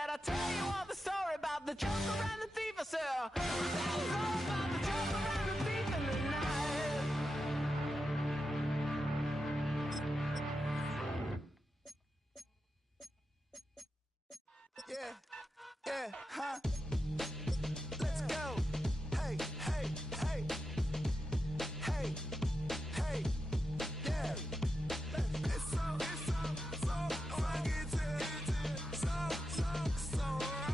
said, I'll tell you all the story about the joker and the thief. I said, that was all about the joker and the thief in the night. Yeah, yeah, huh? Let's go. Hey, hey, hey. Hey, hey, yeah. It's so rugged, so right. It's so rugged, so right.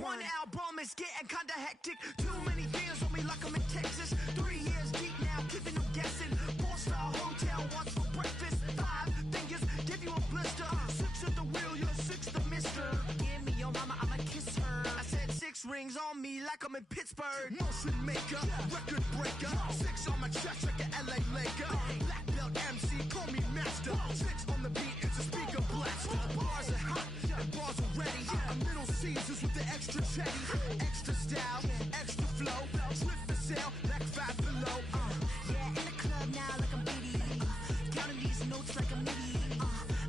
One album is getting kinda hectic. Too many beers on me like I'm in Texas. 3 years deep now, keeping them guessing. 4-star hotel, once for breakfast. 5 fingers, give you a blister. 6 at the wheel, you're 6 the mister. Give me your mama, I'ma kiss her. I said 6 rings on me like I'm in Pittsburgh. Motion maker, record breaker. 6 on my chest like an LA Laker. Black belt MC, call me master. 6 on the beat, it's a speaker blaster. Bars are hot, and bars are ready. A Middle Caesars with the extra chetty. Extra style, extra flow. Swift for sale, like 5 below. Yeah, in the club now like I'm Diddy. Counting these notes like a MIDI.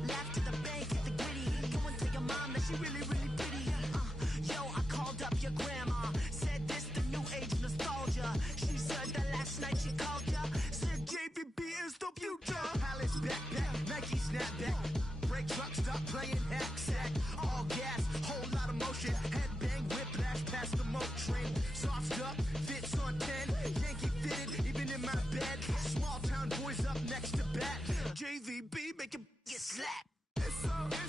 Laugh to the bank, hit the gritty. Go and tell your mom that she really, really pretty. Yo, I called up your grandma. Said this the new age nostalgia. She said that last night she called ya. Said JVB is the future. Palace backpack, Nike snapback. Break truck, stop playing hack sack. All gas, whole lot of motion. Headbang, whiplash past the moat train. Soft up, fits on 10. Yankee fitted, even in my bed. Small town boys up next to bat. JVB make it get slapped. It's so rugged.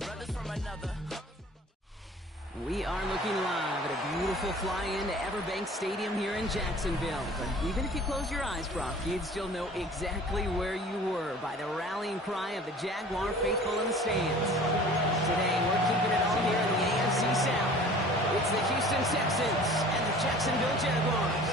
Brothers from another. We are looking live at a beautiful fly-in to Everbank Stadium here in Jacksonville. But even if you close your eyes, Brock, you'd still know exactly where you were by the rallying cry of the Jaguar faithful in the stands. Today, we're keeping it all here in the AFC South. It's the Houston Texans and the Jacksonville Jaguars.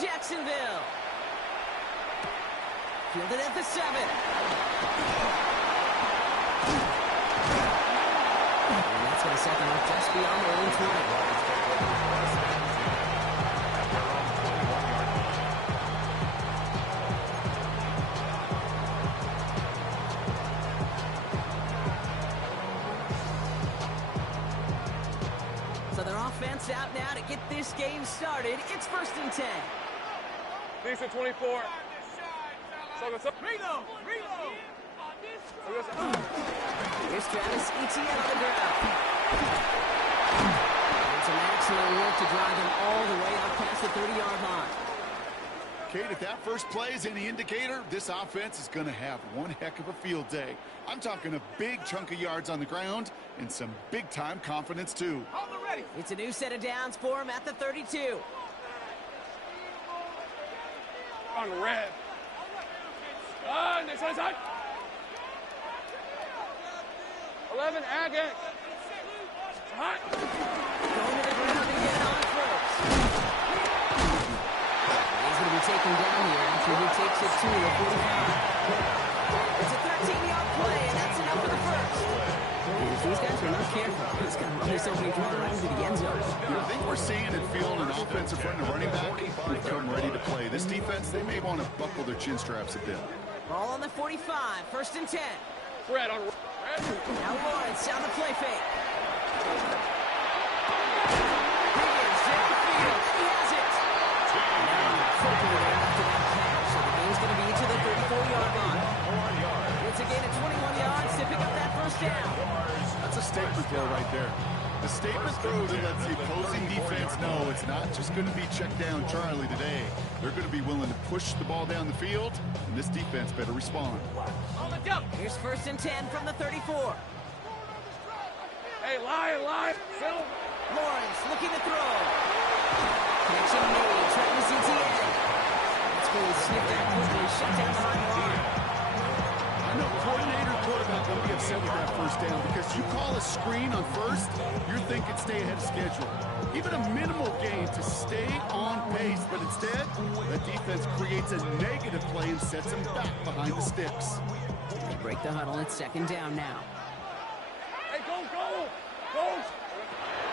Jacksonville. Fielded at the 7. And that's going to set them up just beyond their own 20. So their offense out now to get this game started. It's 1st and 10. Decent 24. Reload! Here's Travis Etienne on the ground. It's an excellent work to drive him all the way out past the 30-yard line. Kate, if that first play is any indicator, this offense is going to have one heck of a field day. I'm talking a big chunk of yards on the ground and some big-time confidence, too. It's a new set of downs for him at the 32. On the red. Next side. 11, Agate. Hot. Going to the ground again on first. He's going to be taken down here after he takes it to the 45. It's a 13-yard play, and that's enough for the first. If these guys are not careful, he's going to run this opening drive right into the end zone. I think we're seeing and feeling an offensive front and running back who've come ready to play. This defense, they may want to buckle their chin straps a bit. Ball on the 45, 1st and 10. Red on red. Now Lawrence on the play fake. Higgins downfield, and he has it. Now quickly there after that catch, so the game's going to be to the 34-yard line. It's a gain of 21 yards to pick up that first down. That's a statement throw right there. A statement throw that lets the opposing defense know it's not just going to be check down Charlie today. They're going to be willing to push the ball down the field, and this defense better respond. Here's 1st and 10 from the 34. Hey, lie. Settle. Lawrence looking to throw. Connection made. Travis Etienne. That's going to sniff that quickly. Shut down behind the line. I know coordinator quarterback will be upset with that first down because you call a screen on first, you're thinking stay ahead of schedule. Even a minimal gain to stay on pace, but instead, the defense creates a negative play and sets them back behind the sticks. They break the huddle. It's 2nd down now. Hey, go!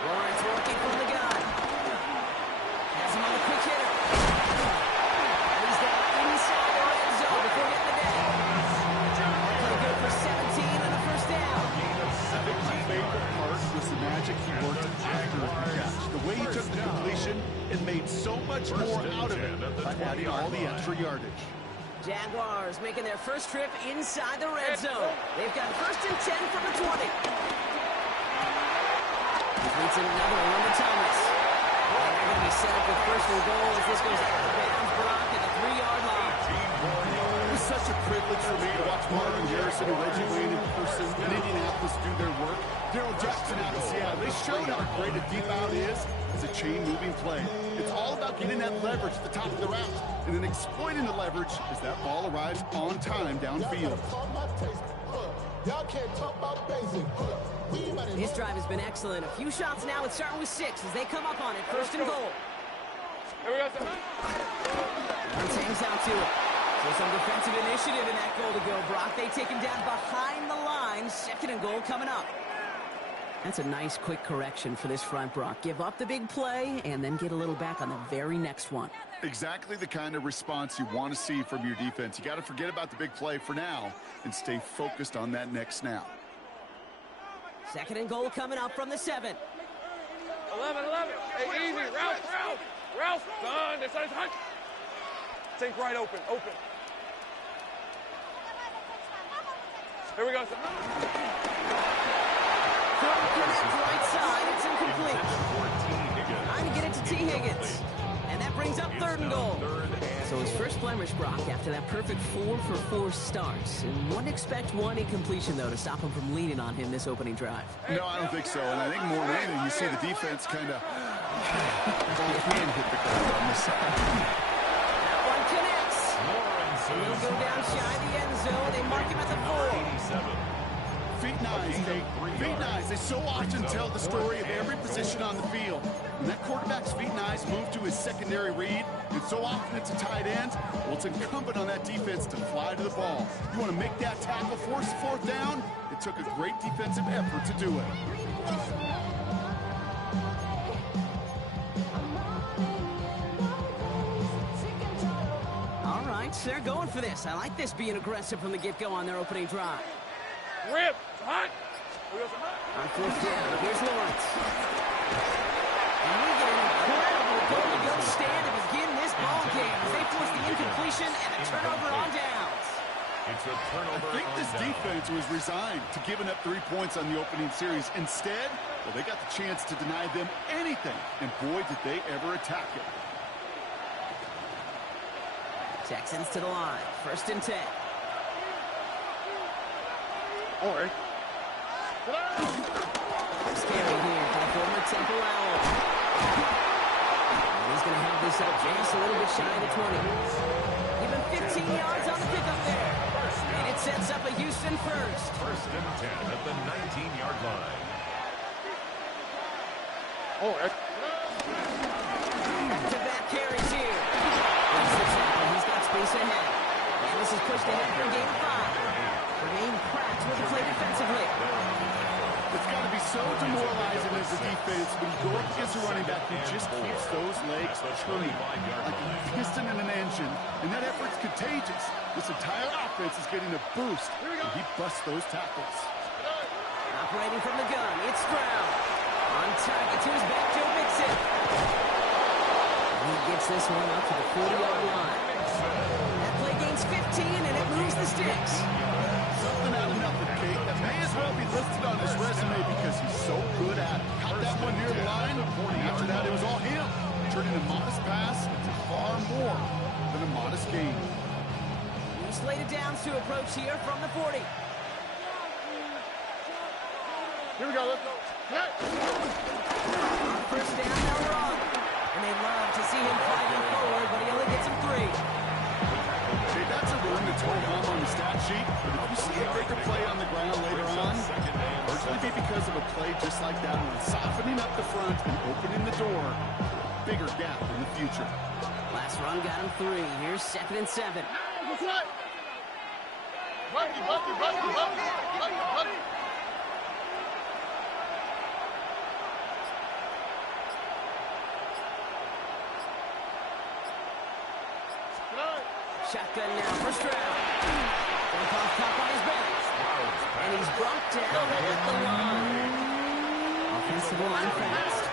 Lawrence working from the gun. Has him on the quick hitter. He's down inside the red zone before getting the day. Play good for 17 and a 1st down. I think my favorite part was the magic he worked after the catch. The way he took the completion and made so much more out of it by adding all the extra yardage. Jaguars making their first trip inside the red zone. They've got 1st and 10 from the 20. Completes another one to Thomas. And they're going to be set up with 1st and goal as this goes out of bounds. Brock at the 3-yard line. It was such a privilege for me to watch Marvin Harrison and Reggie Wayne in person in Indianapolis do their work. Daryl Jackson out of Seattle. They showed how great a deep out is as a chain-moving play. It's all about getting that leverage at the top of the route and then exploiting the leverage as that ball arrives on time downfield. Y'all can't talk about basic. His drive has been excellent. A few shots now. It's starting with 6 as they come up on it. 1st and goal. Here we go. Lawrence hangs out to it. So some defensive initiative in that goal to go. Brock, they take him down behind the line. 2nd and goal coming up. That's a nice quick correction for this front, Brock. Give up the big play and then get a little back on the very next one. Exactly the kind of response you want to see from your defense. You got to forget about the big play for now and stay focused on that next snap. 2nd and goal coming up from the 7. 11. Hey, easy. Ralph. Son, this is hot. Think right open. Here we go. Right side, it's incomplete. Trying to get it to T. Higgins. And that brings up 3rd and goal. So his first blemish, Brock, after that perfect 4-for-4 starts. And wouldn't expect one incompletion, though, to stop him from leaning on him this opening drive. No, I don't think so. And I think more than anything, you see the defense kind of hit the ground on this side. That one connects. He'll go down shy of the end zone. They mark him at the 4. Feet nice, Kate. Feet nice. They so often tell the story of every position on the field. When that quarterback's feet nice move to his secondary read, and so often it's a tight end, well, it's incumbent on that defense to fly to the ball. You want to make that tackle, force 4th down? It took a great defensive effort to do it. All right, so they're going for this. I like this being aggressive from the get-go on their opening drive. Rip. Hot. On 4th down, here's Lawrence. And we get an incredible goal-to-go stand to begin this ball game as they force the incompletion and a turnover on downs. It's a turnover. I think this defense was resigned to giving up 3 points on the opening series. Instead, well, they got the chance to deny them anything, and boy, did they ever attack it. Texans to the line, 1st and 10. All right. First carry here by former Temple Owl. And he's going to have this up just a little bit shy of the 20. Give him 15 yards on the pickup there. And it sets up a Houston first. 1st and 10 at the 19-yard line. All right. Back-to-back carries here. He's the tackle. He's got space ahead. And this is pushed ahead for game 5. Remain cracked with the play defensively. It's got to be so demoralizing as a defense when you go up against a running back who just keeps those legs turning like a piston in an engine. And that effort's contagious. This entire offense is getting a boost, and he busts those tackles. Operating from the gun, it's Stroud. On target to his back, Joe Mixon. He gets this one up to the 40-yard line. That play gains 15, and it moves the sticks. Something out of nothing, Kate. That may as well be listed on his resume because he's so good at it. Caught that slated downs to approach here from the 40. Here we go, let's go. First down, they'll run. And they love to see him fighting forward, but he only gets him 3. See, that's a run to total home on the stat sheet, but if you see a bigger play on the ground later on, largely be because of a play just like that one, softening up the front and opening the door. Bigger gap in the future. Last run got him 3. Here's 2nd and 7. Bucky. Shotgun now, first round. Jump off top on his back. And he's brought down at the line. Offensive line fast.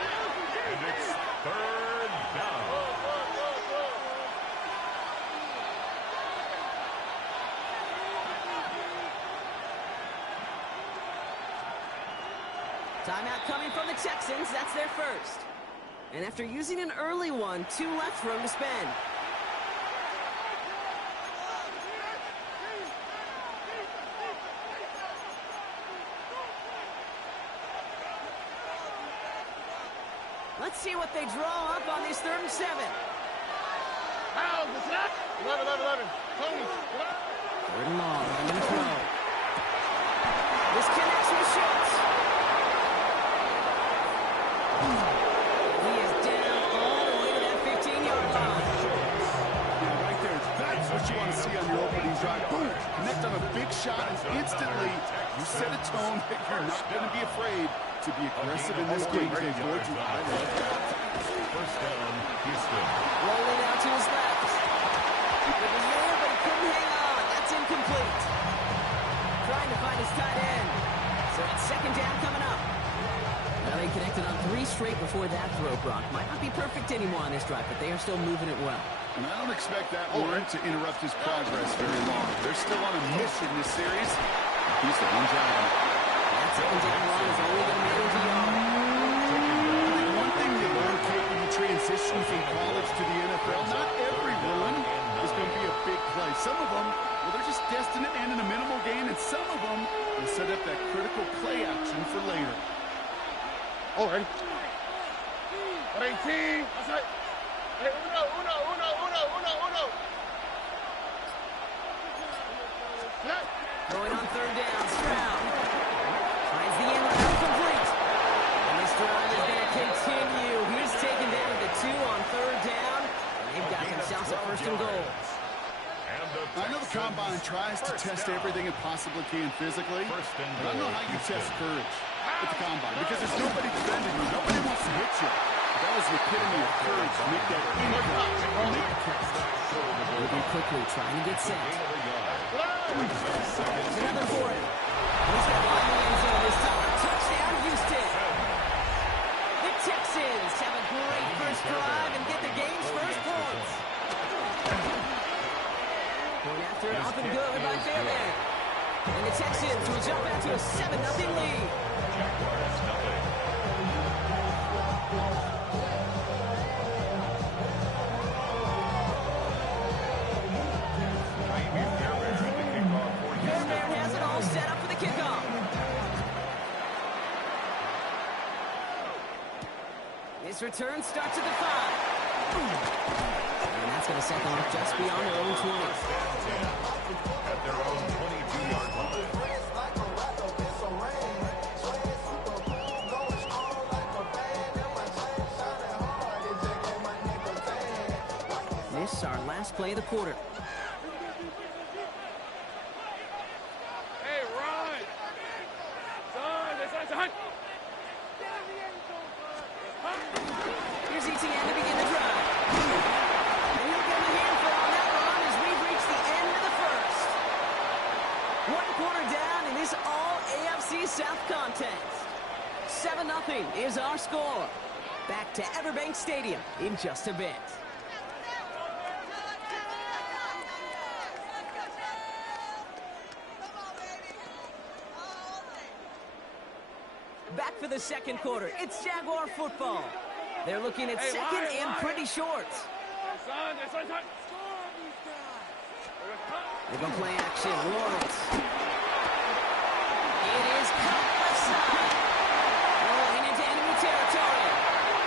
And it's 3rd down. Timeout coming from the Texans. That's their first. And after using an early one, 2 left for him to spend. Let's see what they draw up on this 3rd and 7. How's the snap? 11. Tony. 3rd and long, and then throw. This connects with Schultz. He is down all the way to that 15-yard line. Yeah, right there. That's what you want to see on your opening drive. Boom! Connect on a big shot, and instantly you set a tone that you're not going to be afraid to be aggressive in this game. I love that. First down, Houston. Rolling out to his left. It was there, but he couldn't hang on. That's incomplete. Trying to find his tight end. So it's 2nd down coming up. Now they connected on 3 straight before that throw, Brock. Might not be perfect anymore on this drive, but they are still moving it well. And I don't expect that one to interrupt his progress very long. They're still on a mission this series. He's the one driving it. That 2nd down run is only going to manage a yard. One thing you learn, Kate, when you transition from college to the NFL, not every run is going to be a big play. Some of them, well, they're just destined to end in a minimal gain, and some of them will set up that critical play action for later. Oh, ready? 18. That's right. Hey, uno. Going on 3rd down, Stroud. Finds the end run complete. And this drive is going to continue. He's taken down to 2 on 3rd down. And they've got themselves a 1st and goal. I know the Combine tries to test everything it possibly can physically, but I don't know how you test courage at the Combine, because there's nobody defending you. Nobody wants to hit you. That was the epitome of courage to make that catch. Moving quickly, trying to get set. There's another for him. He's going to find the end zone this time. Touchdown, Houston. The Texans have a great first drive and get the game's first points. Going after it, up and good by Fairbairn. And the Texans will jump out to a 7-0 lead. Jaguars nothing. Fairbairn has it all set up for the kickoff. This return starts at the 5. And that's going to set them up just beyond their own 20. At their own 22-yard line. This is our last play of the quarter. Hey, Ron. Son. Here's ETN to begin the drive. And he'll get him a handful on that run as we've reached the end of the first. 1 quarter down in this all-AFC South contest. 7-0 is our score. Back to Everbank Stadium in just a bit. Back for the 2nd quarter. It's Jaguar football. They're looking at 2nd and pretty short. Son. They go play action. Lawrence. It is cut left side. Rolling into enemy territory.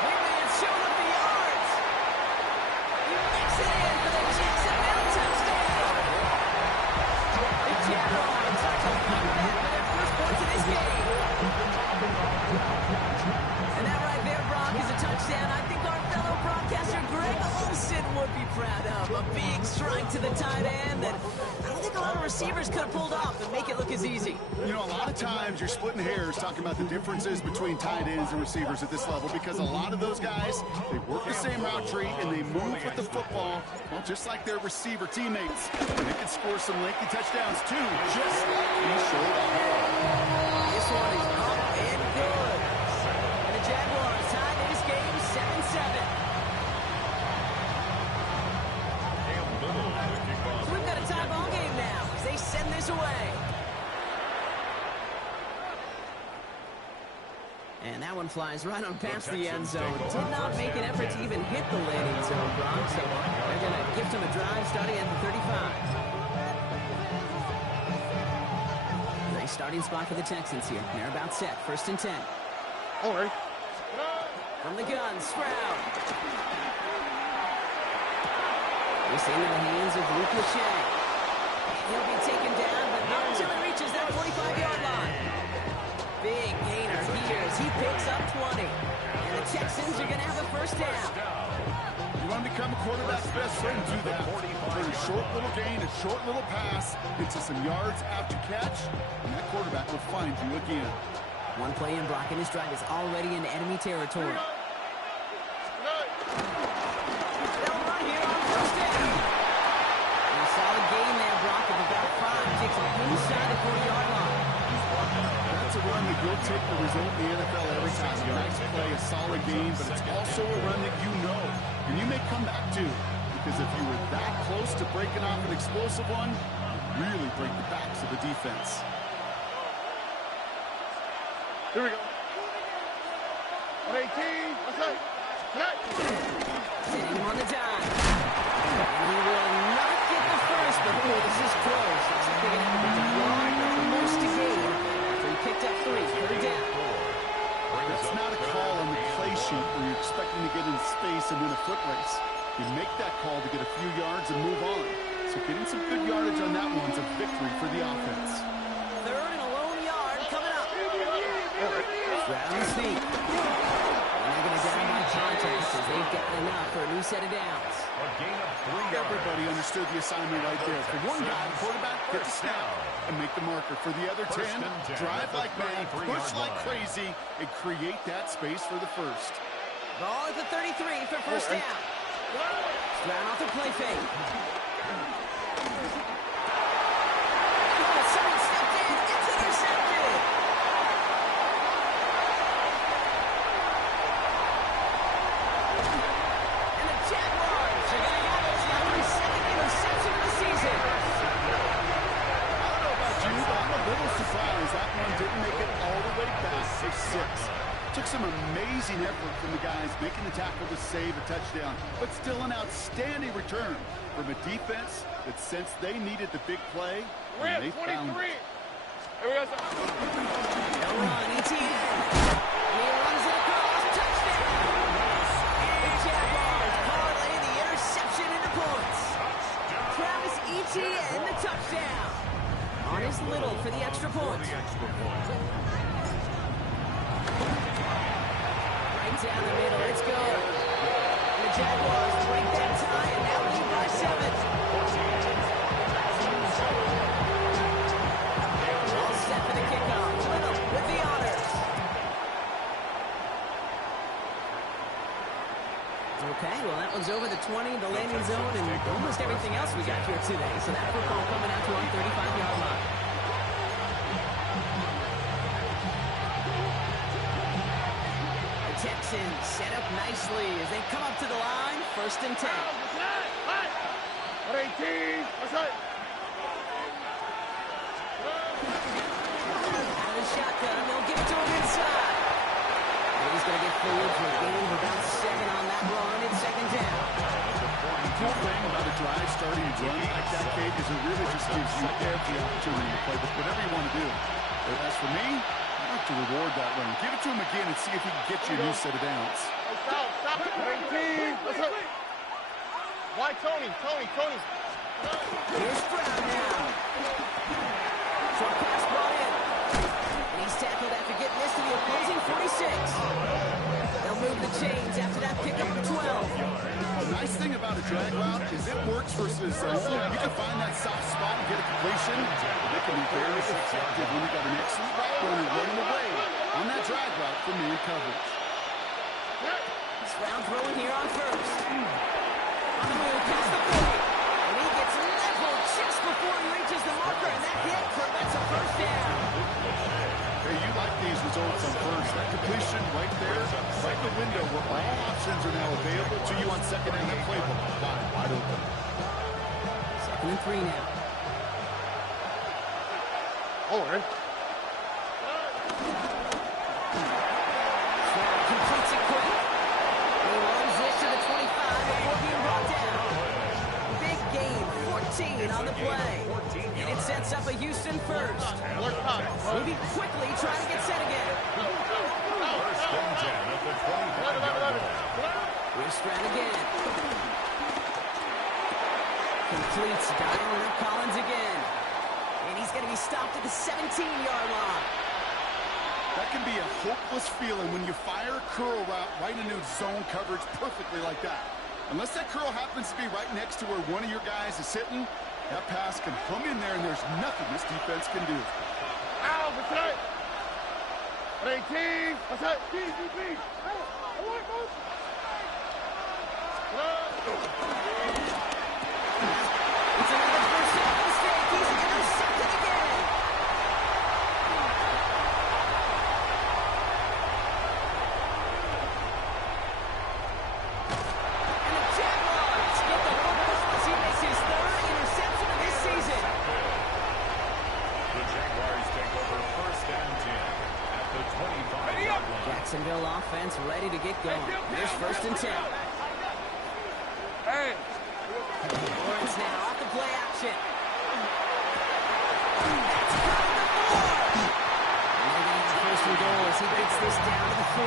Wingman's showing up the yards. He makes it in for the Jacksonville touchdown. The Jaguars are to come back for their first points of this game. And that right there, Brock, is a touchdown. I think our fellow broadcaster Greg Olsen would be proud of. A big strike to the tight end that I don't think a lot of receivers could have pulled off and make it look as easy. You know, a lot of times you're splitting hairs talking about the differences between tight ends and receivers at this level because a lot of those guys, they work the same route tree and they move with the football, well, just like their receiver teammates. And they can score some lengthy touchdowns too, just like he showed up. This one is up and good. And the Jaguars tied this game 7-7. So we've got a tie ball game now as they send this away. And that one flies right on past the end zone. Did not make an effort to even hit the landing zone, Brock. So they're going to gift him a drive starting at the 35. Nice starting spot for the Texans here. They're about set. 1st and 10. All right. From the gun, Stroud. This into the hands of Luke Lachey. He'll be taken down, but not until he reaches that 45-yard line. Big gainer here as he picks up 20. And the Texans are going to have a first down. You want to become a quarterback's best friend, do that. Turn a short little gain, a short little pass, into some yards after catch, and that quarterback will find you again. One play in, Brock, and his drive is already in enemy territory. They'll run here on first down. And a solid gain there, Brock, of about 5. Takes him inside the 40-yard line. That's a run that will take the result in the NFL every time. A nice play, a solid game, but it's also a run that you know, and you may come back to, because if you were that close to breaking off an explosive one, you really break the backs of the defense. Here we go. 118. Let's go. Hitting him on the dime. And he will not get the first, but oh, this is close. Looks like they're going to have a yard at the most to gain. So he picked up 3. 3rd down. That's not a call on the play sheet where you're expecting to get in space and win a foot race. You make that call to get a few yards and move on. So getting some good yardage on that one's a victory for the offense. 3rd and a lone yard coming up. Stroud on his feet. And they're going to down by contact as they've got enough for a new set of downs. A gain of 3 yards. Everybody understood the assignment right there. For one guy, the quarterback, get the snap and make the marker. For the other 10, drive like mad, push like crazy, and create that space for the first. Ball at the 33 for first down. Stroud off the play fake. Someone stepped in. It's intercepted. And the Jaguars are going to have their second interception of the season. I don't know about you, but I'm a little surprised that one didn't make it all the way back to 6. Took some amazing effort from the guys making the tackle to save a touchdown, but still an outstanding return from a defense that sensed they needed the big play, and they found it. Here we go, sir. They'll run, ETN. He runs it across, touchdown! The Jaguars parlay the interception into points. Travis Etienne, the touchdown. On his little for the extra point. Right down the middle, let's go. And the Jaguars break that tie and now lead by 7. All set for the kickoff. Little with the honors. Okay, well that one's over the 20, the landing zone, and almost everything else we got here today. So that football coming out to our 35-yard line. The Texans set up nicely as they come up to the line. 1st and 10. 118. Let's go. Out of the shotgun, they'll give it to him inside. And he's going to get forward for a gain of about 7 on that run. It's 2nd down. cool thing about a drive starting a run like that, Kate, is it really just gives you every opportunity to play with whatever you want to do. But as for me, I like to reward that run. Give it to him again and see if he can get you a new set of downs. Stop. 19. Let's hit. Why Tony? Here's Brown now. Short pass brought in. And he's tackled after getting this to the opposing 46. They'll move the chains after that pickup of 12. The nice thing about a drag route is it works versus zone. You can find that soft spot and get a completion. It can be very effective when you got an excellent route runner running away on that drag route from man coverage. It's Brown throwing here on first. On the move, past the 40. And he gets leveled just before he reaches the marker, and that hit prevents a first down. Hey, you like these results on first. That completion right there, right in the window where all options are now available to you on second and that playbook. Wide open. 2nd and 3 now. Hold on. Completes it quick. He runs this to the 25 before being brought down. Big gain, 14 on the play. And it sets up a Houston first. Moving quickly, trying to get set again. First and 10 at the 25-yard line. Here's Stroud again. Completes, dialing up Collins again. And he's going to be stopped at the 17-yard line. That can be a hopeless feeling when you fire a curl route right into zone coverage perfectly like that. Unless that curl happens to be right next to where one of your guys is sitting, that pass can hung in there and there's nothing this defense can do. Ow, what's that? 18. What's that? DCB. It's another first down mistake. He's intercepted again. And the Jaguars get the football as he makes his 3rd interception of this season. The Jaguars take over first and 10 at the 25-yard line. Jacksonville offense ready to get going. Here's 1st and 10. Hey. Lawrence now off the play action. That's coming to 4. And they're going to have 1st and goal as he gets this down to the 4.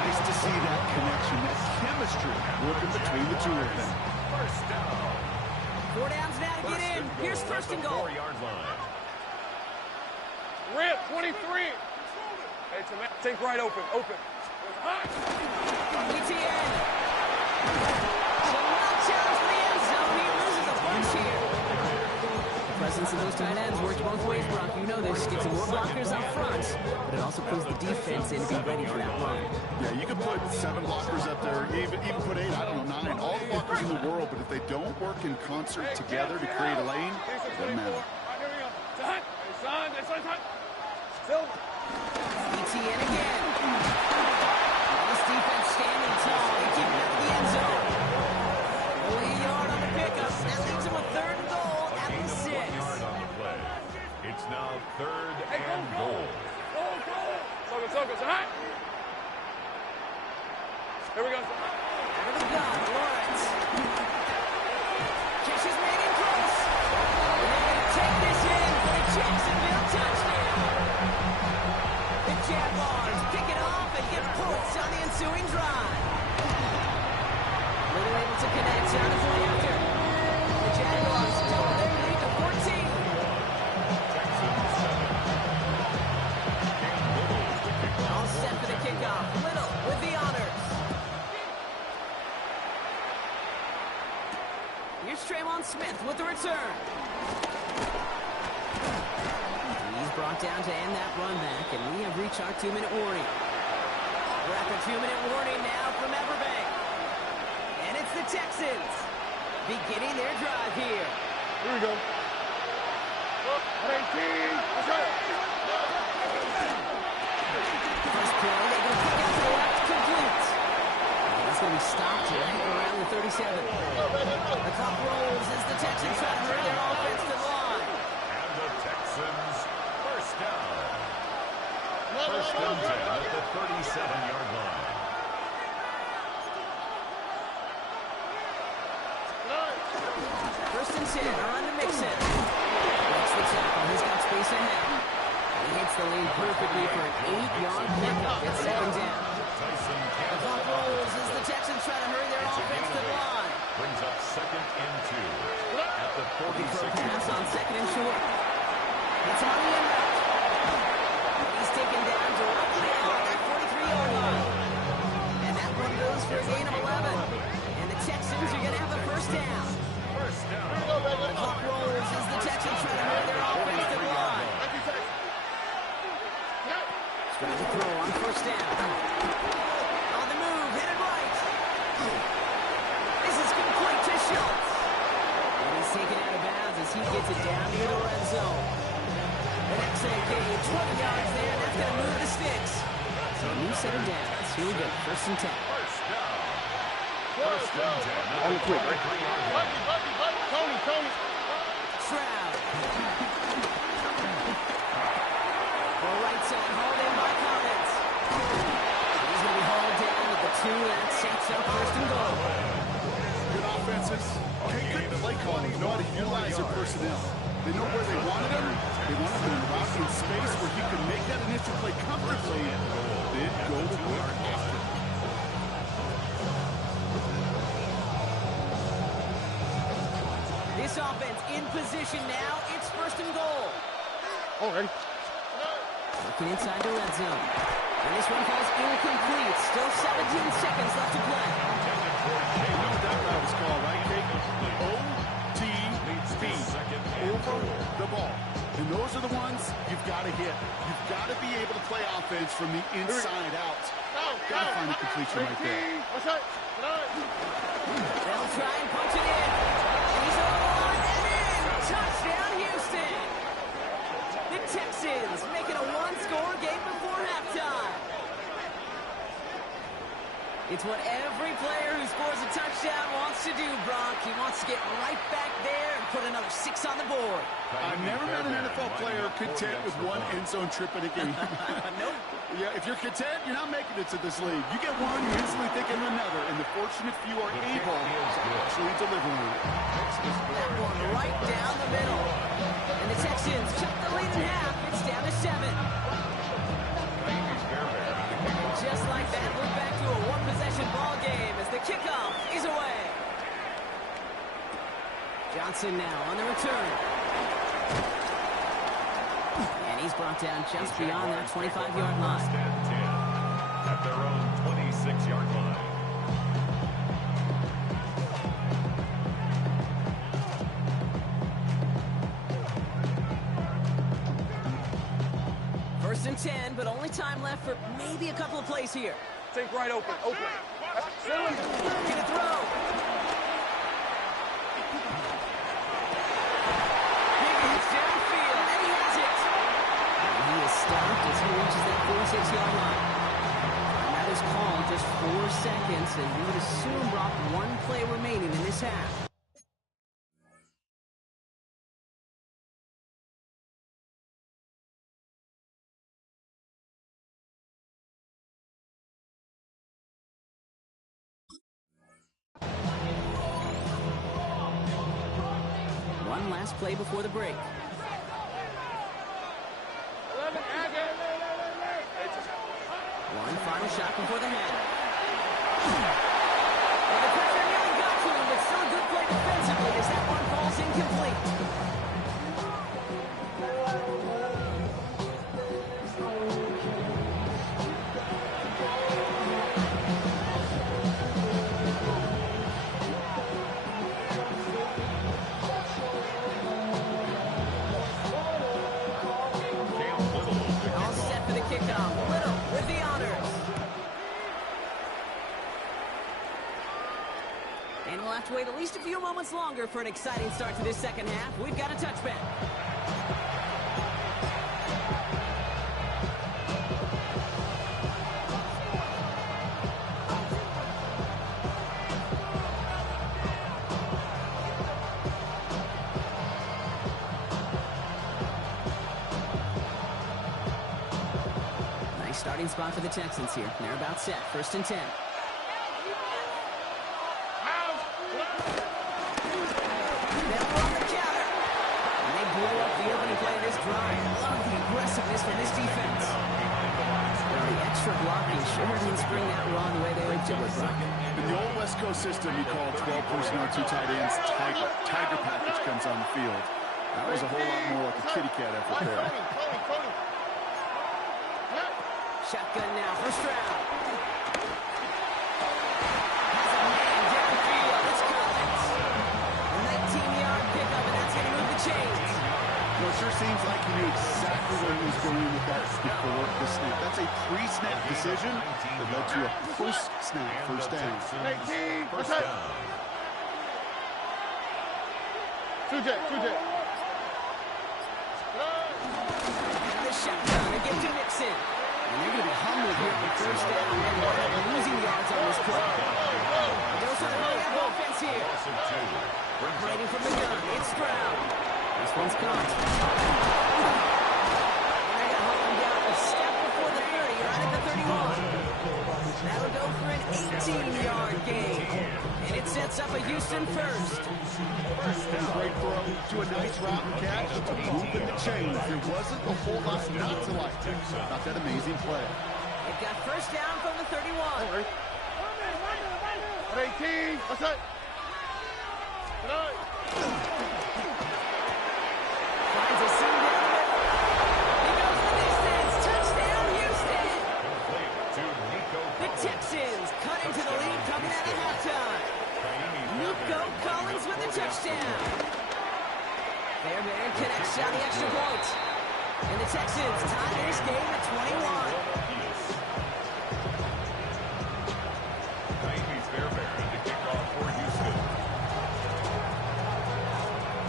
Nice to see that connection, that chemistry working between the two of them. First down. 4 downs now to get in. Here's 1st and goal. 4-yard line. Rip, 23. Hey, think right open. ETN. Challenge for the end zone. He loses a bunch here. The presence of those tight ends works both ways, Brock. You know this. Gets more blockers up front, but it also puts the defense in to be ready for that run. Yeah, you can put 7 blockers up there, even put 8, I don't know, 9, all the blockers in the world, but if they don't work in concert together to create a lane, it doesn't matter. Right, here we go. Son. Silver. ETN again. This defense standing tall. They keep him out of the end zone. Only a yard on the pickup. That leaves him a 3rd and goal at the 6. 1 yard on the play. It's now 3rd and goal. Go. Son. Here we go. Out of the gun, Lawrence. Catch is made in close. And they're going to take this in for the Jacksonville touchdown. The Jaguars pick it off and get points on the ensuing drive. Little able to connect on the play after. The Jaguars double their lead to 14. All set for the kickoff. Little with the honors. Here's Trayvon Smith with the return. He's brought down to end that run back, and we have reached our 2-minute warning. We're at the 2-minute warning now from Everbank. And it's the Texans beginning their drive here. Here we go. 18. Let's go. First play, they're going to pick out to the left, complete. And he's going to be stopped right around the 37. The clock rolls as the Texans try to hurry their offense to the line. And the Texans first down. First and 10 at the 37-yard line. First and 10, on to Mixon. That's the tackle. He's got space ahead. He hits the lane perfectly for an 8-yard pickup. It's second down. The clock rolls as the Texans try to hurry their offensive line. Brings up second and 2 at the 46. Pass on second and short. It's on the end. He's taken down directly on that 43-yard line. And that one goes for a gain of 11. And the Texans are going to have a first down. First down. The clock rolls as the Texans try to hurry their offensive line. Trying to throw on first down. On the move, hit it right. This is complete to Schultz. And he's taken out of bounds as he gets it down near the red zone. The next gain, 20 yards there, and that's going to move the sticks. So a new set of downs. Here we go, first and 10. First down. First and 10. On the quick, right? Tony. Stroud. The right side, hauled in by Collins. He's going to be hauled down at the 2, and that sets up first and goal. Good offenses. Good play calling. Know how to utilize their personnel. They know where they wanted him. They wanted him in route in space where he could make that initial play comfortably, then go to work after. This offense in position now. It's first and goal. Already. Looking inside the red zone. And this one falls incomplete. Still 17 seconds left to play. You know what that route is called, right, Kate? O-T-B. Over the ball. And those are the ones you've got to hit. You've got to be able to play offense from the inside out. Got to find the completion right there. They'll try and punch it in. And he's over the line and in. Touchdown, Houston. The Texans making a one-score game before halftime. It's what every player who scores a touchdown wants to do, Brock. He wants to get right back there and put another 6 on the board. I've never met an NFL player content with one end zone trip in a game. Nope. Yeah, if you're content, you're not making it to this league. You get one, you're instantly thinking of another, and the fortunate few are able to actually deliver on it. That one right down the middle. And the Texans cut the lead in half. It's down to 7. Just like that, we're back to a one-possession ball game as the kickoff is away. Johnson now on the return. And he's brought down just beyond that 25-yard line. At their own 26-yard line. First and 10, but only time left for maybe a couple of plays here. Think right open. Gonna throw. Higgins downfield, and he has it. And he is stopped as he reaches that 46-yard line. And that is called just 4 seconds, and we would assume, Brock, 1 play remaining in this half. One last play before the break. One final shot before the half. And the pressure nearly got to him, but still a good play defensively as that one falls incomplete. All set for the kickoff. Little with the honors. And we'll have to wait at least a few moments longer for an exciting start to this second half. We've got a touchback. Nice starting spot for the Texans here. They're about set. First and 10. They'll stride. Love the aggressiveness from this defense. Well, the extra blocking sure didn't spring that raw the way they hoped it would, Brock. In the old West Coast system, you call 12 personnel, 2 tight ends, Tiger. Tiger package comes on the field. That was a whole lot more like a kitty cat effort there. Shotgun now for Stroud. Has a man downfield. It's Collins. A 19-yard pickup, and that's going to move the chains. Well, it sure seems like he knew exactly where he was going with that before the snap. That's a pre-snap decision that led to a post-snap first down. 18, first down. 2J. And the shotgun again to Mixon. And they're going to be humbled here on first down. And losing yards on this play. They'll sort of have offense here. Operating from the gun. It's Stroud. This one's caught. And they're going to hold him down a step before the 30, right at the 31. That'll go for an 18-yard gain. And it sets up a Houston first. Great throw to a nice route and catch to move in the chains. There wasn't a whole lot not to like about that amazing play. It got first down from the 31. 18, what's that? Finds a seam down the middle. He goes the distance. Touchdown, Houston. The Texans cut into the lead coming out of halftime. Nico Collins with the touchdown. Fairbairn connects on the extra point. And the Texans tie this game at 21. Fairbairn to kick off for Houston.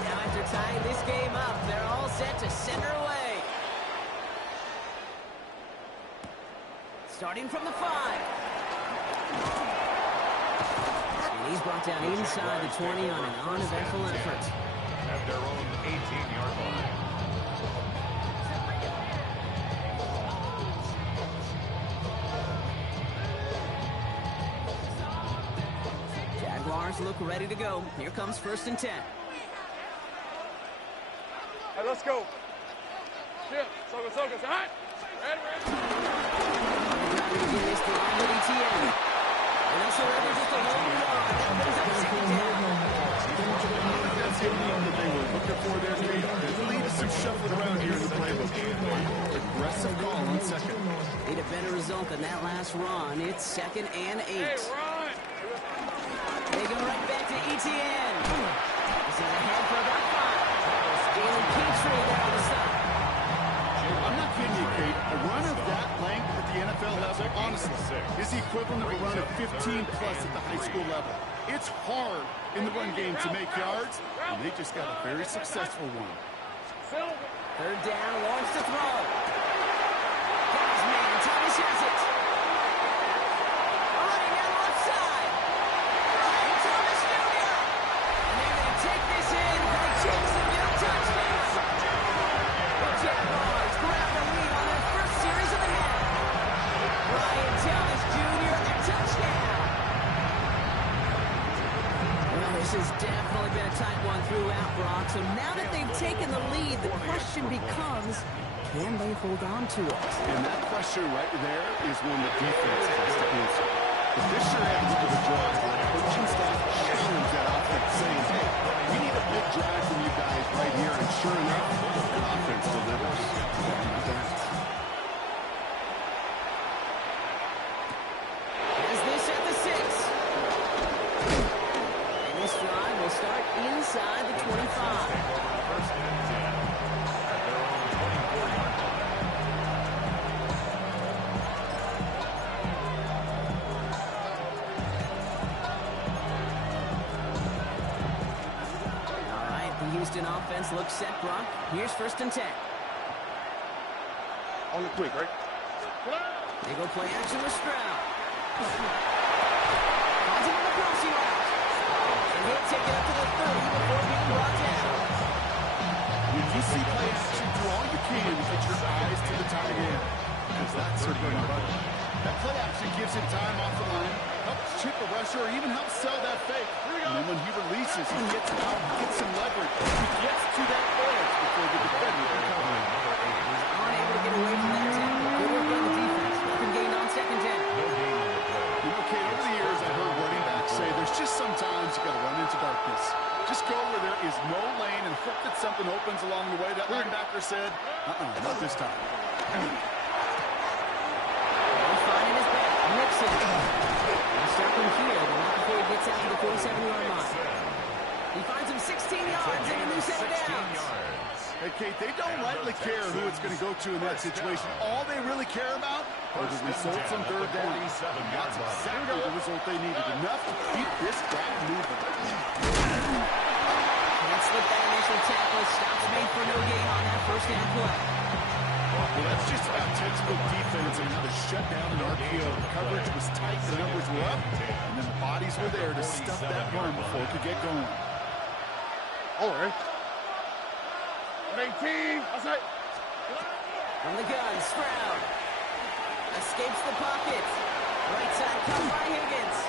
Now after tying this game up, they're all set to send her away. Starting from the 5. And he's brought down inside the 20 on an uneventful effort. At their own 18-yard line. Jaguars look ready to go. Here comes 1st and 10. Hey, let's go. Yeah, Soga, say hi. Ready. Begin this drive with ETN. And that's already just a long run. That brings up 2nd down. That's the that they were looking for there, Kate. It'll lead to some shuffling around here in the playbook. Aggressive call on 2nd. Need a better result than that last run. It's 2nd and 8. Hey, run. They go right back to ETN. This is ahead for about 5. Jalen Petrie there on the side. I'm not kidding you, Kate. A run of that length at the NFL level, honestly, is the equivalent of a run of 15-plus at the high school level. It's hard in the run game to make yards, and they just got a very successful one. 3rd down, Lawrence to throw. Got his man, Thomas has it. Running down the left side. Ryan Thomas Jr. And they're going to take this in for the chance to get a touchdown. The Jaguars grab the lead on their first series of the half. Ryan Thomas Jr. a touchdown. Well, this has definitely been a tight one throughout, Brock. So now that they've taken the lead, the question becomes, can they hold on to it? And that question right there is one the defense has to answer. But this sure adds to the drive. The coaching staff challenge that offense, saying, hey, we need a big drive from you guys right here. And sure enough, the offense delivers. As this at the 6. And this drive will start inside the 25. First and 10. At their own 24-yard line. All right, the Houston offense looks set, Brock. Here's 1st and 10. On the quick, right? They go play action with Stroud. Finds him on the crossing route. And he'll take it up to the 30 before being brought down. When you see play action, do all you can to get your eyes to the tight end, because that's their bread and butter. That play action gives him time off the line, helps chip a rusher, or even helps sell that fake. And then when he releases, he gets out, gets some leverage. He gets to that edge before the defender can cover him. weapons along the way. That linebacker said, not this time. Finding his back, Nixon. He'll stop him here, but not before he gets out to the 47-yard line. He finds him 16 yards and a new set of downs. Hey, Kate, they don't lightly care who it's going to go to in that situation. All they really care about are the results on third down. That's exactly the result they needed. Enough to keep this guy moving. Can't slip that initial tackle. Stops made for no gain on that first down play. Well, that's just about textbook defense and how to shut down an RPO. The coverage was tight, the numbers were up, and then the bodies were there to stuff that run before it could get going. All right. 18, outside. From the gun, Stroud. Escapes the pocket. Right side cut by Higgins.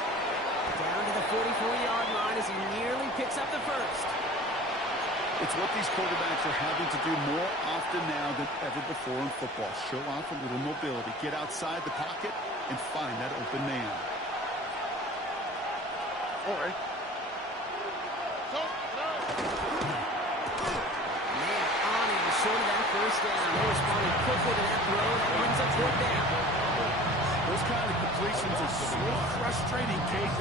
Down to the 44-yard line as he nearly picks up the first. It's what these quarterbacks are having to do more often now than ever before in football. Show off a little mobility. Get outside the pocket and find that open man. All right. Short of that first down. They responded quickly to that throw. That brings up fourth down. Those kind of completions are so frustrating, Kate.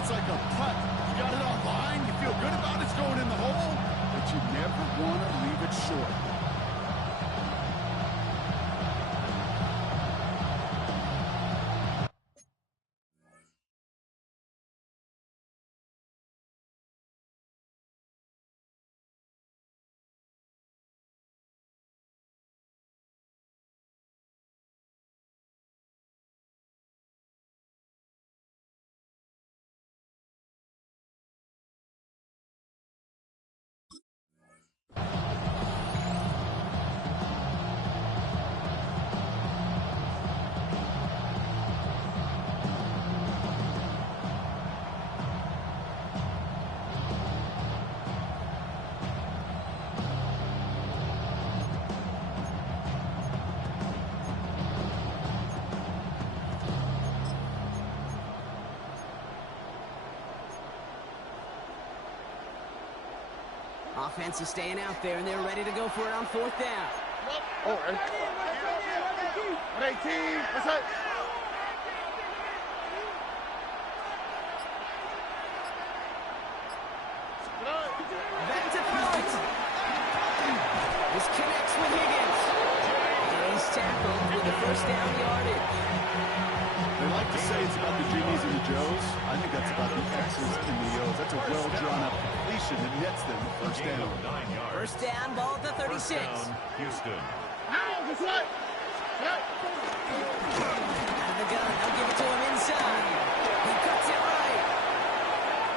It's like a putt. You got it on line. You feel good about it's going in the hole, but you never want to leave it short. Offense is staying out there, and they're ready to go for it on fourth down. All right. 18, outside. Back to throw it. This connects with Higgins. And he's tackled with the first down yardage. They like to say it's about the Jimmies and the Joes. I think that's about the X's and the O's. That's a well-drawn-up completion that nets them the first down. First down, ball at the 36. Houston. Out of the gun, they'll give it to him inside. He cuts it right.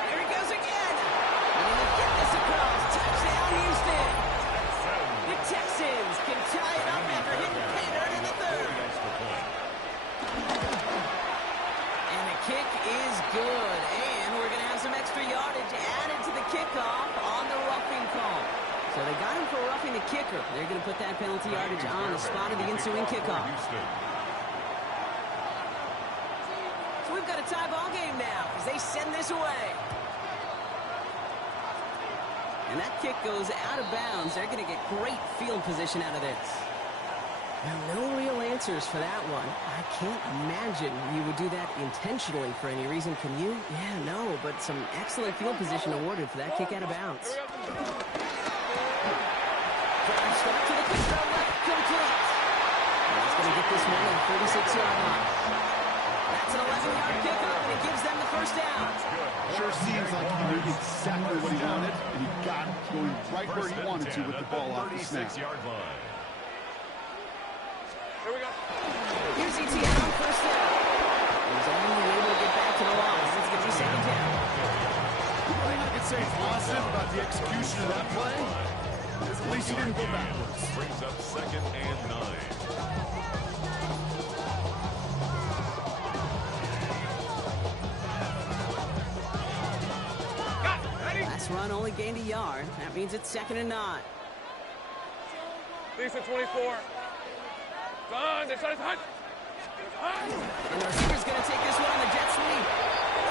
Here he goes again. And he'll get this across. Touchdown, Houston. The Texans can tie it up after hitting Painter in the third. And the kick is good. And we're going to have some extra yardage added to the kickoff on the roughing call. So they got him for roughing the kicker. They're going to put that penalty yardage on the spot of the ensuing kickoff. So we've got a tie ball game now as they send this away. And that kick goes out of bounds. They're going to get great field position out of this. Now, no real answers for that one. I can't imagine you would do that intentionally for any reason. Can you? Yeah, no, but some excellent field position awarded for that kick out of bounds. Drive start to the kick throw left, complete. And he's going to get this one on the 36-yard line. That's an 11-yard kickoff, and it gives them the first down. Sure seems like he knew exactly what he wanted, and he got it going right where he wanted to with the ball off the snap. Here we go. Here's ETN on first down. He's only able to get back to the line. It's going to be second down. I could say positive about the execution of that play. At least he didn't go backwards. Brings up 2nd and 9. Last run only gained a yard. That means it's 2nd and 9. Lisa 24. Done. This side's hot. And the receiver's going to take this one on the jet sweep.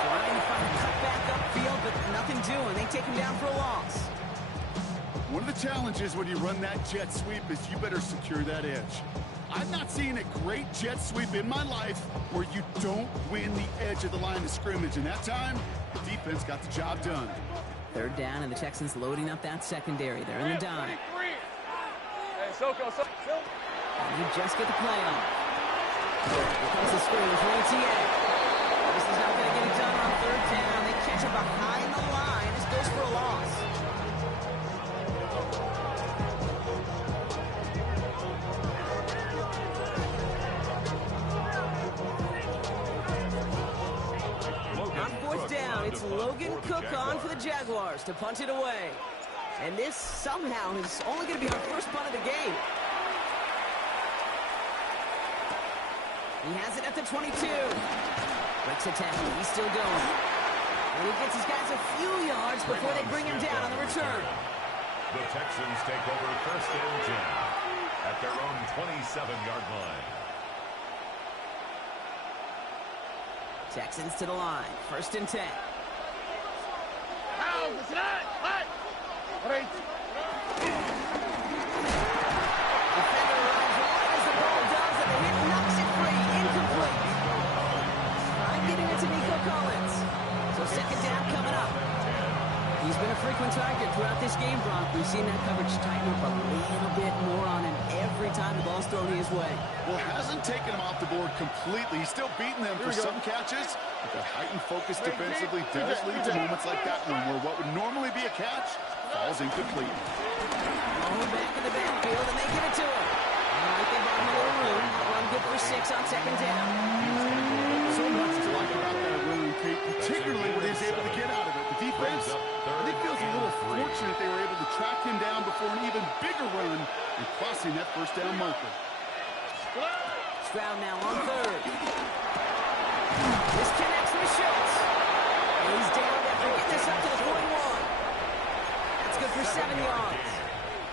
Trying to find a cut back upfield, but nothing doing. They take him down for a loss. One of the challenges when you run that jet sweep is you better secure that edge. I've not seen a great jet sweep in my life where you don't win the edge of the line of scrimmage. And that time, the defense got the job done. Third down, and the Texans loading up that secondary. They're in the dime. Hey, Soko. And you just get the play on. Here comes the screen for ATA. This is not going to get it done on third down. They catch it behind the line. This goes for a loss. On fourth down, it's Logan Cook on for the Jaguars to punt it away. And this somehow is only going to be our first punt of the game. He has it at the 22. Breaks a tackle. He's still going. And he gets his guys a few yards before they bring him down on the return. The Texans take over first and 10 at their own 27-yard line. Texans to the line. First and 10. Defender runs wide as the ball does, and the hit knocks it free. Incomplete. I'm getting it to Nico Collins. So second down coming up. He's been a frequent target throughout this game, Brock. We've seen that coverage tighten up a little bit more on him every time the ball's thrown his way. Well, hasn't taken him off the board completely. He's still beating them for some catches. But that heightened focus defensively does lead to moments like that one where what would normally be a catch falls incomplete. Going back in the backfield, and they give it to him. All right, they bought him a little room. Run good for 6 on second down. So much to like about that run, Kate, particularly what he's able to get out of it. The defense, I think, feels a little fortunate they were able to track him down before an even bigger run and crossing that first down marker. Stroud now on third. This connects with Schultz. And he's down after getting this up to the 41. That's good for 7 yards.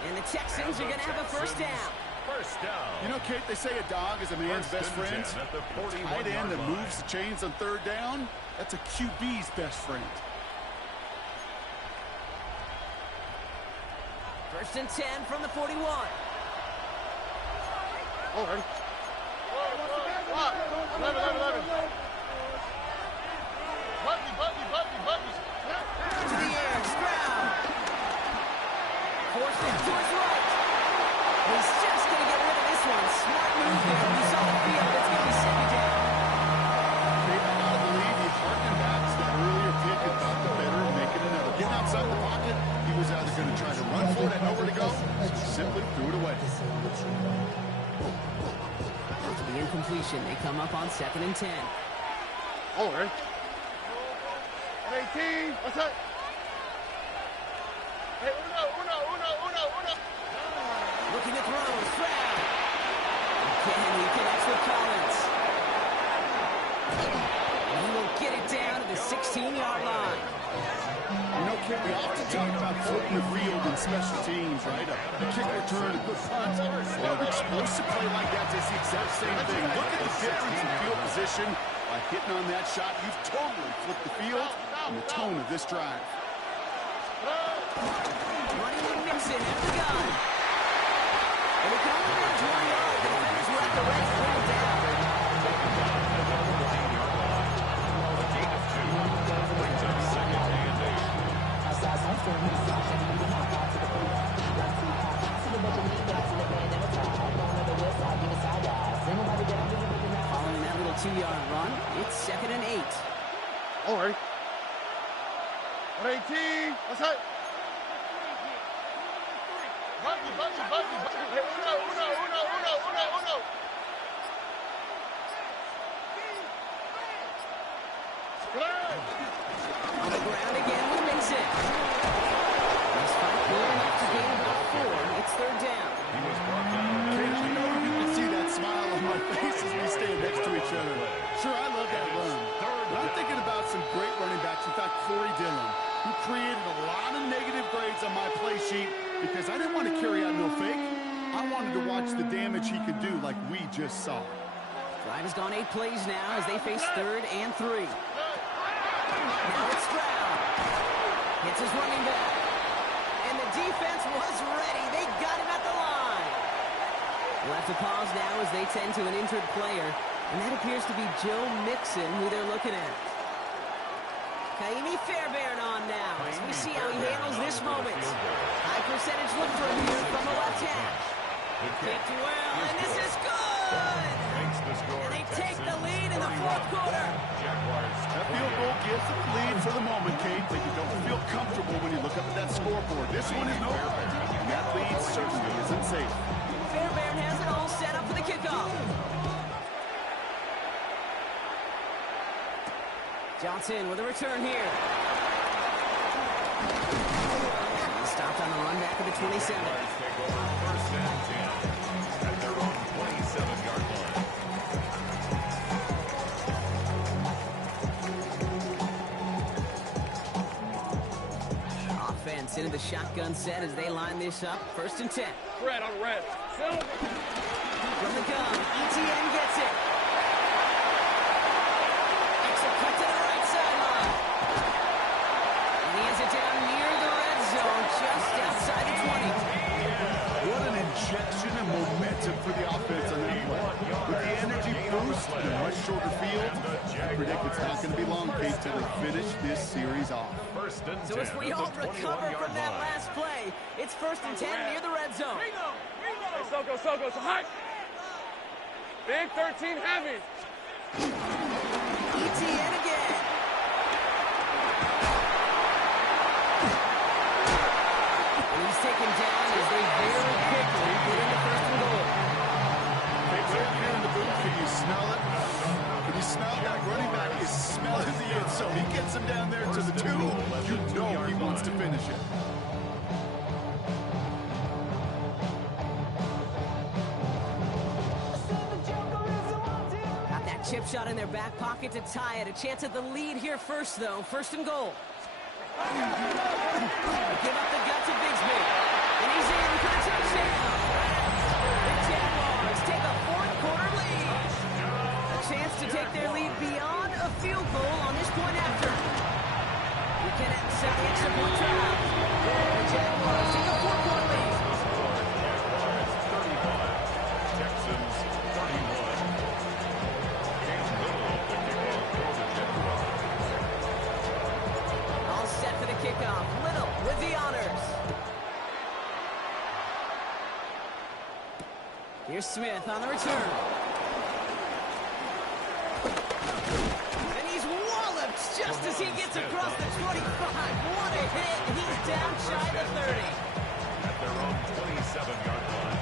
And the Texans are going to have a first down. First down. You know, Kate, they say a dog is a man's best friend. A tight end that moves the chains on third down, that's a QB's best friend. First and 10 from the 41. Oh, ready. 11. Button. To the air, Stroud. Forced it to his right. He's just going to get rid of this one. Smart move there. He saw the field. It's going to be second down. Kate, I gotta believe he harkened back to that earlier pick and thought the better of making another. Getting outside the pocket, he was either going to try to run for it and nowhere to go, or simply threw it away. After the incompletion, they come up on second and 10. Oh, ready. 18. What's that? Hey, uno. Looking to throw. Stroud. Again, he connects with Collins. And he will get it down to the 16-yard line. You know, Kate, we often talk about flipping the field in special teams, right? A kick return, a good punt. Well, an explosive play like that does the exact same thing. Look at the difference in field position. By hitting on that shot, you've totally flipped the field and the tone of this drive. Running with Mixon at the gun. And he can only reach 1 yard. The defenders were at the ready to bring him down. A gain of 2 brings up second and 8. Following that little 2-yard run, it's second and 8. Oh, ready. 18. What's that? Button. Hey, uno. On the ground again with Mixon. He's fight clear enough to gain about 4. It's third down. He was brought down. Kate, I know you can see that smile on my face as we stand next to each other. Sure, I love that run. But I'm thinking about some great running backs. In fact, Corey Dillon, who created a lot of negative grades on my play sheet because I didn't want to carry out no fake. I wanted to watch the damage he could do like we just saw. Drive has gone 8 plays now as they face third and 3. Now it's Stroud. Hits his running back. And the defense was ready. They got him at the line. We'll have to pause now as they tend to an injured player, and that appears to be Joe Mixon, who they're looking at. Kaimi Fairbairn on now as we see how he handles this moment. High percentage look for him here from the left hash. Kicked well, and this is good! And they take the lead in the fourth quarter. That field goal gives them the lead for the moment, Kate, but you don't feel comfortable when you look up at that scoreboard. This one is no good, and that lead certainly isn't safe. Fairbairn has it all set up for the kickoff. Johnson with a return here. He stopped on the run back of the 27. Take over first and 10 at their own 27-yard line. Offense into the shotgun set as they line this up. First and 10. Red on red. From the gun, ETN gets it. Cut to the right sideline. And he has it down near the red zone, just outside the 20. What an injection of momentum for the offense on that play. With the energy boost and a much shorter field, I predict it's not going to be long, Kate, till they finish this series off. So as we all recover from that last play, it's first and 10 near the red zone. Hey, Soko, so high. Big 13 heavy. ETN again. And he's taken down as they very quickly get into first and goal. Kate's right here in the booth. Can you smell it? Can you smell that running back is smelling the end zone? He gets him down there to the 2. You know he wants to finish it. Chip shot in their back pocket to tie it. A chance at the lead here first, though. First and goal. Give up the gut to Bigsby. And he's in for the touchdown. The Jaguars take a fourth quarter lead. A chance to take their lead beyond a field goal on this point after. We can set the extra point trial. The Jaguars take a fourth-quarter lead. Jaguars 35. Texans 31. All set for the kickoff. Little with the honors. Here's Smith on the return. And he's walloped just as he gets across the 25. What a hit. He's down shy of the 30. At their own 27-yard line.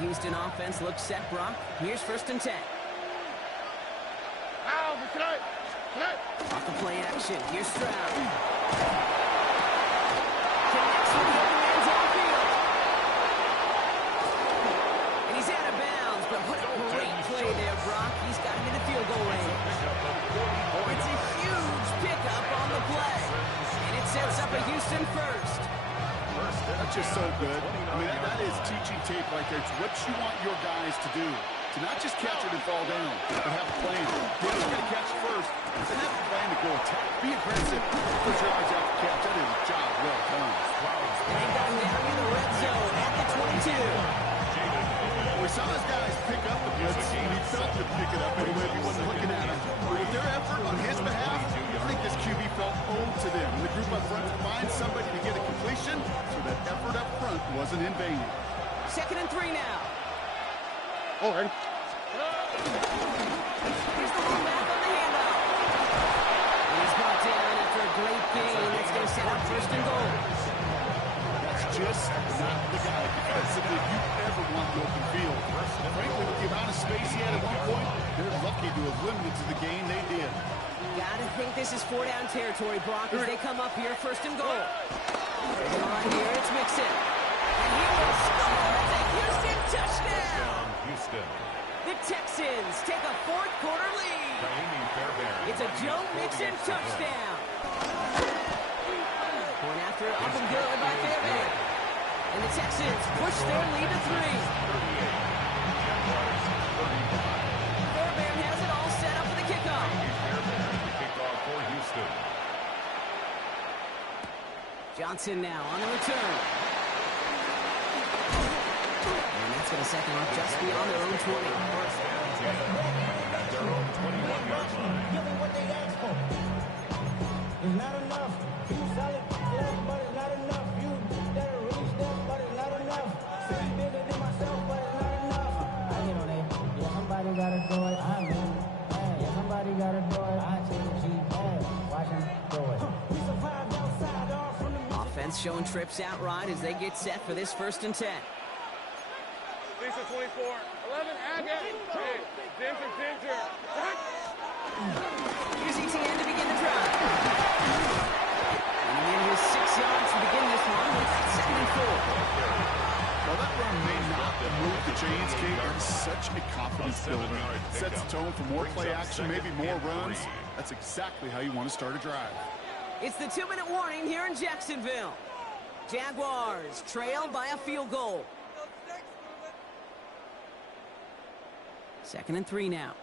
Houston offense looks set, Brock. Here's first and 10. Off the play action. Here's Stroud. Connects with the open man downfield. And he's out of bounds, but what a great play there, Brock. He's got him in the field goal range. It's a huge pickup on the play. And it sets up a Houston first. That's just so good. I mean, that is teaching tape right there. It's what you want your guys to do. To not just catch it and fall down, but have a plan. You're going to catch first, and have a plan to go attack. Be aggressive. Put your eyes out to catch. That is a job well done. And they got him down in the red zone at the 22. We saw his guys pick up the blitz, and he felt to pick it up anyway if he wasn't looking at him. But with their effort on his behalf, I think this QB felt owed to them. And the group up front to find somebody to get a completion, so that effort up front wasn't in vain. Second and 3 now. Oh, ready. Here's the fullback on the handoff. And he's brought down after a great gain. That's going to set up first and goal. That's just not the guy defensively you ever want to open field. Frankly, with the amount of space he had at one point, they're lucky to have limited to the game they did. Gotta think this is 4-down territory, Brock, as they come up here first and goal. On here, it's Mixon. And he will score. It's a Houston touchdown. Houston. The Texans take a fourth quarter lead. It's a Joe Mixon touchdown. Going after it, up and good by Fairbairn. And the Texans push their lead to 3. Jaguars 35. Johnson now on the return. And that's going to set them up just beyond their own 20. First and 10 at their own 21-yard line. Give them what they asked for. It's not enough. You solid, but it's not enough. You that really step, but it's not enough. Say bigger than myself, but it's not enough. I get on it. Yeah, somebody gotta do it. I mean, yeah, somebody gotta do it. I take a G. Watch him do it. We survived outside, all from the Offense showing trips out right as they get set for this 1st and 10. Lisa 24. 11, Agate. Hey, Ginger. Here's ETN to begin the drive. And in his 6 yards to begin this one with that 2nd and 4. Well, that run may not move the chains, Kate. It's such a confidence builder. Sets the tone for more play action, maybe more runs. That's exactly how you want to start a drive. It's the 2-minute warning here in Jacksonville. Jaguars trail by a field goal. 2nd and 3 now.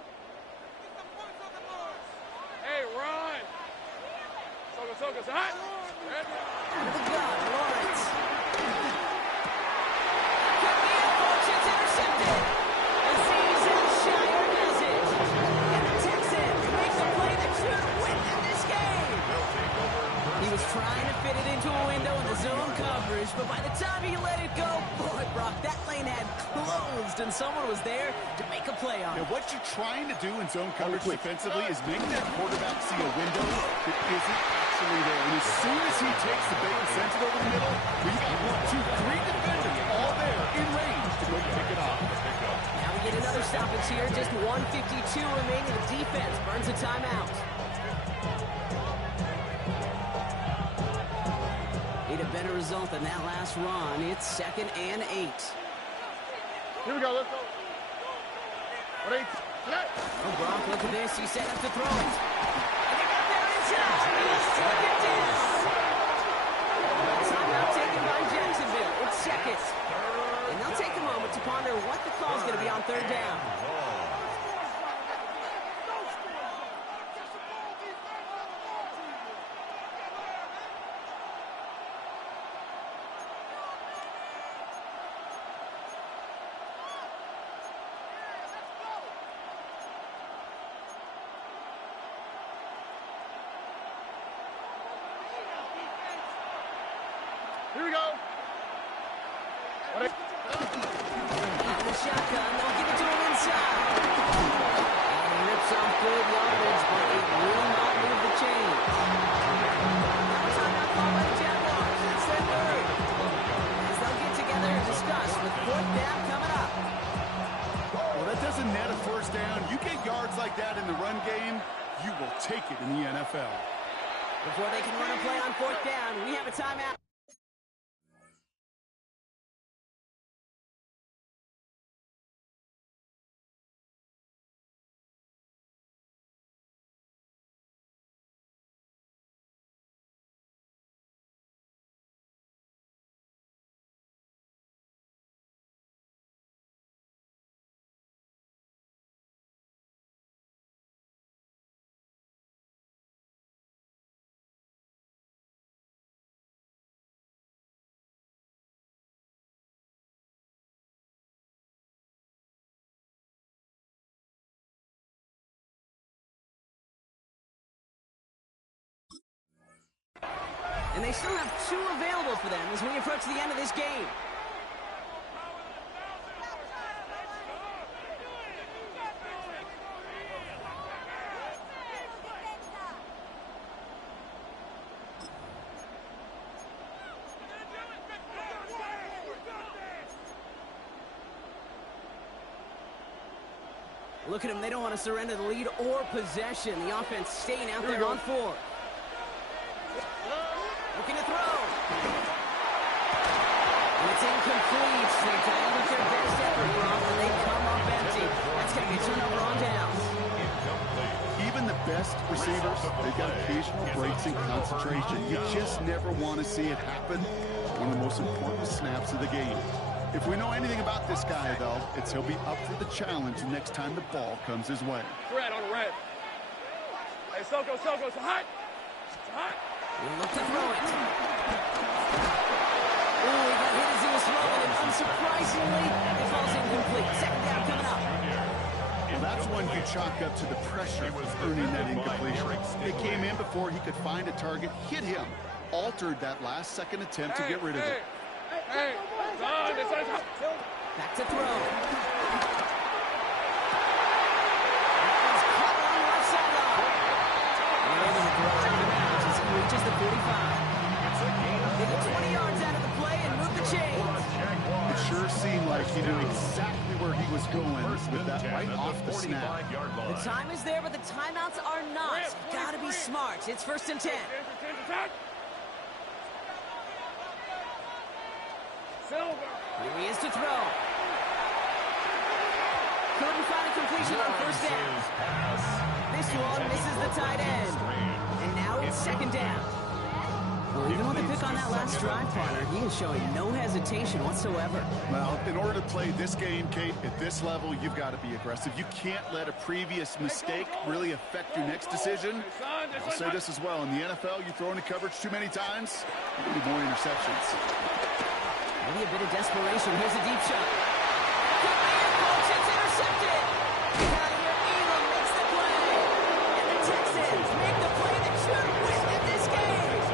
Hey, run. Soga's hot. Out of the gun, Lawrence. Could be a push. It's intercepted. Aziz Al-Shire does it. And the Texans make the play that should win them this game. He was trying to fit it into a window in the zone coverage, but by the time he let it go, boy, Brock, that lane had closed, and someone was there to make a play on it. Now, what you're trying to do in zone coverage defensively is make that quarterback see a window that isn't actually there. And as soon as he takes the bait and sends it over the middle, we got 1, 2, 3 defenders all there in range to go pick it off. Now we get another stoppage here. Just 1:52 remaining. The defense burns a timeout. Need a better result than that last run. It's 2nd and 8. Here we go. Let's go. What 8? Oh, Brock, look at this. He's set up to throw it. And they got there inside. He's taken down. Timeout taken by Jacksonville. It's 2nd. And they'll take a moment to ponder what the call is going to be on 3rd down. Here we go. What 8? Out of the shotgun, they'll give it to him inside. And he rips off good yardage, but it will not move the chains. That was timeout call by the Jaguars. It's their 3rd. As they'll get together and discuss with 4th down coming up. Well, that doesn't net a 1st down. You get yards like that in the run game, you will take it in the NFL. Before they can run a play on 4th down, we have a timeout. And they still have 2 available for them as we approach the end of this game. Look at them. They don't want to surrender the lead or possession. The offense staying out there on 4. Looking to throw. And it's incomplete. They dialed with their best effort, Brock, and they come up empty. That's going to be a turnover on downs. Even the best receivers, they've got occasional breaks in concentration. You just never want to see it happen. One of the most important snaps of the game. If we know anything about this guy, though, it's he'll be up for the challenge next time the ball comes his way. Red on red. Hey, Soko, it's hot. It's hot. We'll look to throw it. surprisingly, it falls incomplete. Second down coming up. Well, that's one you chalk up to the pressure of earning that incompletion. They came in before he could find a target, hit him, altered that last second attempt to get rid of it. Back to throw. Reaches the 45. They get 20 yards out of the play and move the chains. It sure seemed like he knew exactly where he was going with that right off the snap. The time is there, but the timeouts are not. Gotta be smart. It's 1st and 10. Here he is to throw. Couldn't find a completion on 1st down. This one misses the tight end. And now it's 2nd down. Well, even with the pick on that last drive, partner, he is showing no hesitation whatsoever. Well, in order to play this game, Kate, at this level, you've got to be aggressive. You can't let a previous mistake really affect your next decision. I'll say this as well. In the NFL, you throw into coverage too many times, you need more interceptions. Maybe a bit of desperation. Here's a deep shot. It's intercepted. Elam makes the play. And the Texans make the play that should win them this game.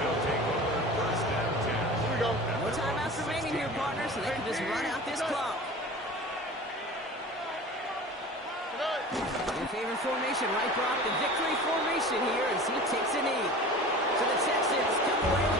They'll take over 1st and 10. Here we go. No timeouts remaining here, partner, so they can just run out this clock. Your favorite formation, right, Brock? The victory formation here as he takes a knee. So the Texans come away